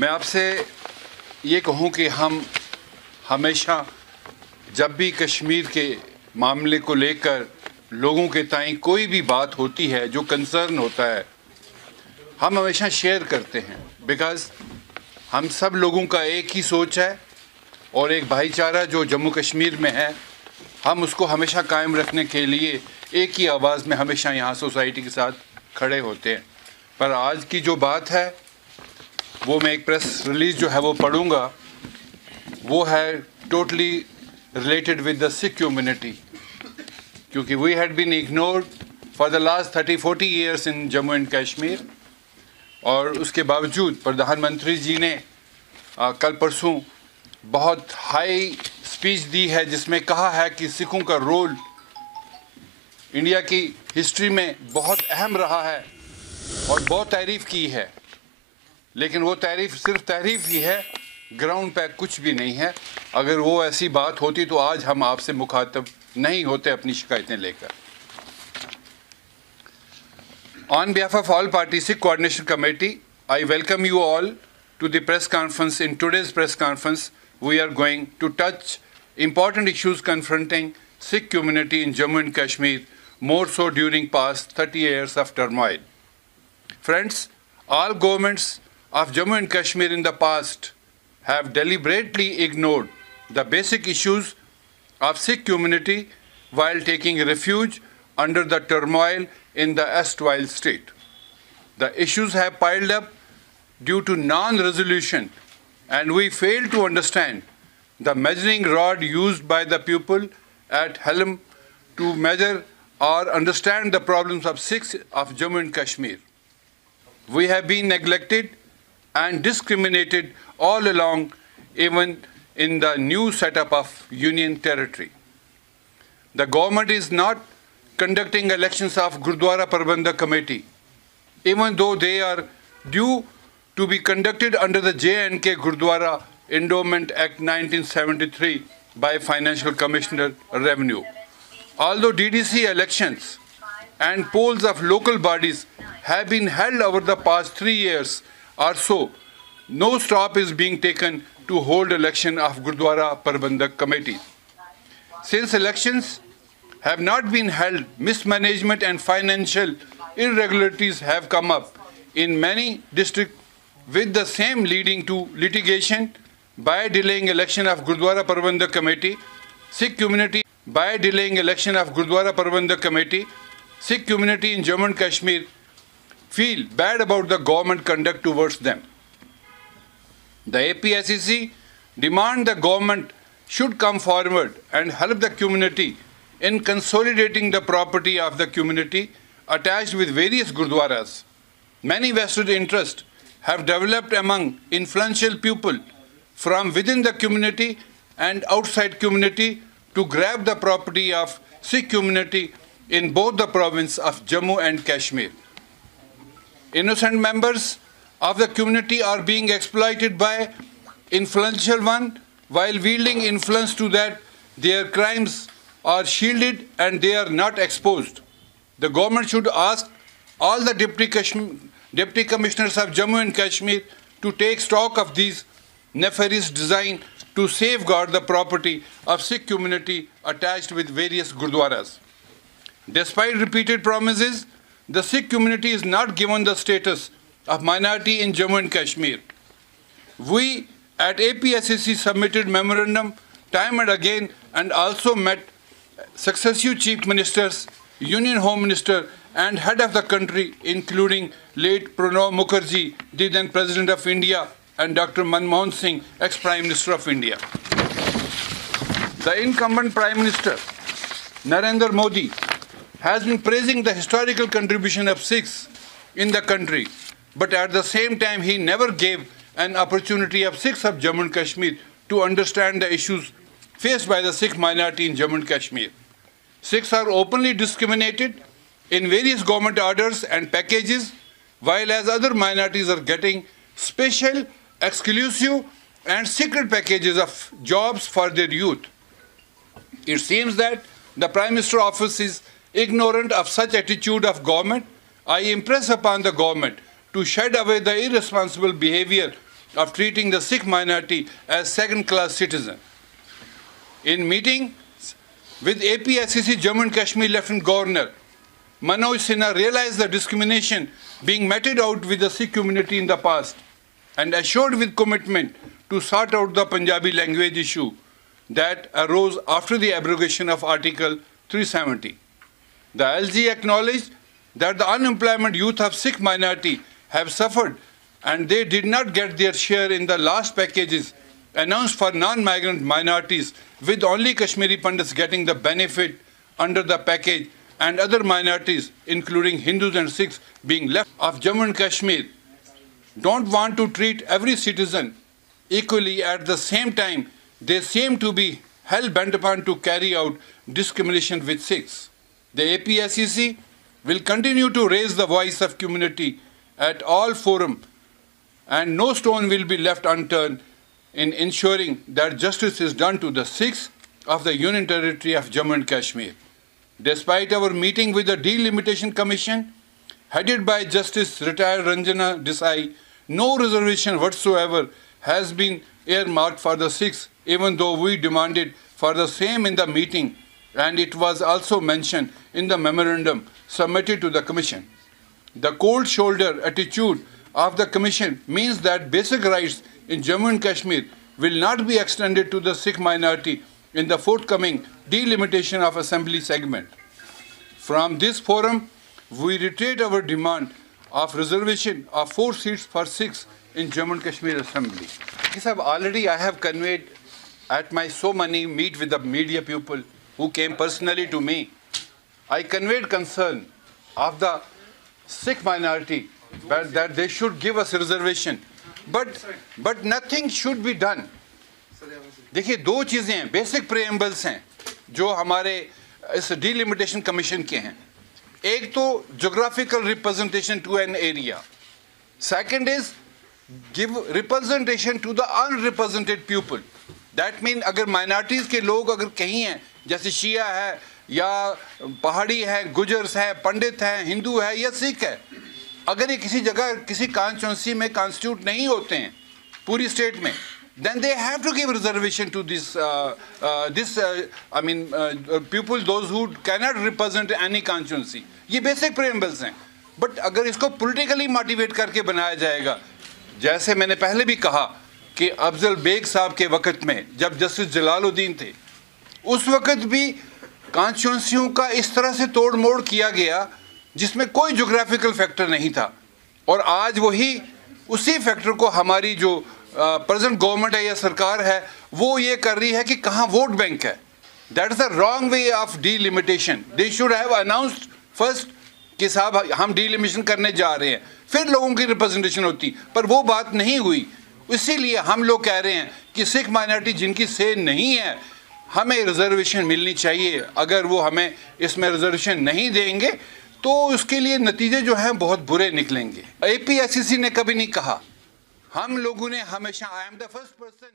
میں آپ سے یہ کہوں کہ ہم ہمیشہ جب بھی کشمیر کے معاملے کو لے کر لوگوں کے تئیں کوئی بھی بات ہوتی ہے جو کنسرن ہوتا ہے ہم ہمیشہ شیئر کرتے ہیں بیکاز ہم سب لوگوں کا ایک ہی سوچ ہے اور ایک بھائی چارہ جو جموں کشمیر میں ہے ہم اس کو ہمیشہ قائم رکھنے کے لیے ایک ہی آواز میں ہمیشہ یہاں سوسائٹی کے ساتھ کھڑے ہوتے ہیں. پر آج کی جو بات ہے وہ میں ایک پریس ریلیز جو ہے وہ پڑھوں گا. وہ ہے totally related with the Sikh community کیونکہ we had been ignored for the last 30-40 years in Jammu and Kashmir. اور اس کے باوجود پردھان منتری جی نے کل پرسوں بہت ہائی اسپیچ دی ہے جس میں کہا ہے کہ سکھوں کا رول انڈیا کی ہسٹری میں بہت اہم رہا ہے اور بہت تعریف کی ہے. لیکن وہ تعریف صرف تعریف ہی ہے, گراؤنڈ پہ کچھ بھی نہیں ہے. اگر وہ ایسی بات ہوتی تو آج ہم آپ سے مخاطب نہیں ہوتے اپنی شکایتیں لے کر. On behalf of all party Sikh Coordination Committee, I welcome you all to the press conference. In today's press conference, we are going to touch important issues confronting Sikh community in Jammu and Kashmir, more so during past 30 years of turmoil. Friends, all governments of Jammu and Kashmir in the past have deliberately ignored the basic issues of Sikh community while taking refuge under the turmoil in the erstwhile state. The issues have piled up due to non-resolution, and we fail to understand the measuring rod used by the people at helm to measure or understand the problems of Sikhs of Jammu and Kashmir. We have been neglected and discriminated all along, even in the new setup of Union Territory. The government is not conducting elections of Gurdwara Prabandhak Committee, even though they are due to be conducted under the J&K Gurdwara Endowment Act 1973 by Financial Commissioner Revenue. Although DDC elections and polls of local bodies have been held over the past 3 years or so, no stop is being taken to hold election of Gurdwara Prabandhak Committee. Since elections have not been held, mismanagement and financial irregularities have come up in many districts, with the same leading to litigation by delaying election of Gurdwara Prabandhak Committee. Sikh community Sikh community in Jammu and Kashmir feel bad about the government conduct towards them. The APSEC demand the government should come forward and help the community in consolidating the property of the community attached with various gurdwaras. Many vested interests have developed among influential people from within the community and outside community to grab the property of Sikh community in both the province of Jammu and Kashmir. Innocent members of the community are being exploited by influential one while wielding influence to that their crimes are shielded and they are not exposed. The government should ask all the deputy commissioners of Jammu and Kashmir to take stock of these nefarious design to safeguard the property of Sikh community attached with various gurdwaras. Despite repeated promises, the Sikh community is not given the status of minority in Jammu and Kashmir. We at APSEC submitted memorandum time and again and also met successive chief ministers, union home minister and head of the country, including late Pranab Mukherjee, the then President of India, and Dr. Manmohan Singh, ex-Prime Minister of India. The incumbent Prime Minister, Narendra Modi, has been praising the historical contribution of Sikhs in the country, but at the same time he never gave an opportunity of Sikhs of Jammu and Kashmir to understand the issues faced by the Sikh minority in Jammu and Kashmir. Sikhs are openly discriminated in various government orders and packages, while as other minorities are getting special, exclusive and secret packages of jobs for their youth. It seems that the Prime Minister's office is ignorant of such attitude of government. I impress upon the government to shed away the irresponsible behavior of treating the Sikh minority as second-class citizen. In meeting with APSCC Jammu and Kashmir Lieutenant Governor, Manoj Sinha realized the discrimination being meted out with the Sikh community in the past and assured with commitment to sort out the Punjabi language issue that arose after the abrogation of Article 370. The LG acknowledged that the unemployment youth of Sikh minority have suffered and they did not get their share in the last packages announced for non-migrant minorities, with only Kashmiri Pandits getting the benefit under the package and other minorities, including Hindus and Sikhs, being left of Jammu and Kashmir, don't want to treat every citizen equally. At the same time, they seem to be hell-bent upon to carry out discrimination with Sikhs. The APSCC will continue to raise the voice of community at all forums, and no stone will be left unturned in ensuring that justice is done to the Sikhs of the Union Territory of Jammu and Kashmir. Despite our meeting with the Delimitation Commission, headed by Justice retired Ranjana Desai, no reservation whatsoever has been earmarked for the Sikhs, even though we demanded for the same in the meeting, and it was also mentioned in the memorandum submitted to the Commission. The cold shoulder attitude of the Commission means that basic rights in Jammu and Kashmir will not be extended to the Sikh minority in the forthcoming delimitation of assembly segment. From this forum, we reiterate our demand of reservation of 4 seats for Sikhs in Jammu and Kashmir Assembly. Yes, already I have conveyed at my so many meet with the media people who came personally to me. I conveyed concern of the Sikh minority that they should give us reservation. But nothing should be done. देखिए दो चीज़ें हैं, basic प्रेम्बल्स हैं जो हमारे इस delimitation commission के हैं. एक तो geographical representation to an area, second is give representation to the unrepresented people. That mean अगर माइनॉरिटीज़ के लोग अगर कहीं हैं, जैसे शिया है या पहाड़ी है, गुजर्स है, पंडित है, हिंदू है या सिख है, अगर ये किसी जगह किसी कॉन्स्टिट्यूंसी में कॉन्स्टिट्यूट नहीं होते हैं पूरी स्टेट में, then they have to give reservation to this people, those who cannot represent any constituency. ये basic preambles हैं. But अगर इसको politically motivate करके बनाया जाएगा, जैसे मैंने पहले भी कहा कि अफजल बेग साहब के वक्त में जब जस्टिस जलालुद्दीन थे, उस वक्त भी कॉन्स्टिट्यूंसियों का इस तरह से तोड़ मोड़ किया गया जिसमें कोई जोग्राफिकल फैक्टर नहीं था. और आज वही उसी फैक्टर को हमारी जो प्रेजेंट गवर्नमेंट है या सरकार है वो ये कर रही है कि कहाँ वोट बैंक है. That is the wrong way of delimitation. They should have announced first कि साहब हम डीलिमिटेशन करने जा रहे हैं, फिर लोगों की रिप्रेजेंटेशन होती, पर वो बात नहीं हुई. इसीलिए हम लोग कह रहे हैं कि सिख माइनॉरिटी जिनकी से नहीं है, हमें रिजर्वेशन मिलनी चाहिए. अगर वो हमें इसमें रिजर्वेशन नहीं देंगे तो उसके लिए नतीजे जो हैं बहुत बुरे निकलेंगे. APSCC ने कभी नहीं कहा, हम लोगों ने हमेशा, I am the first person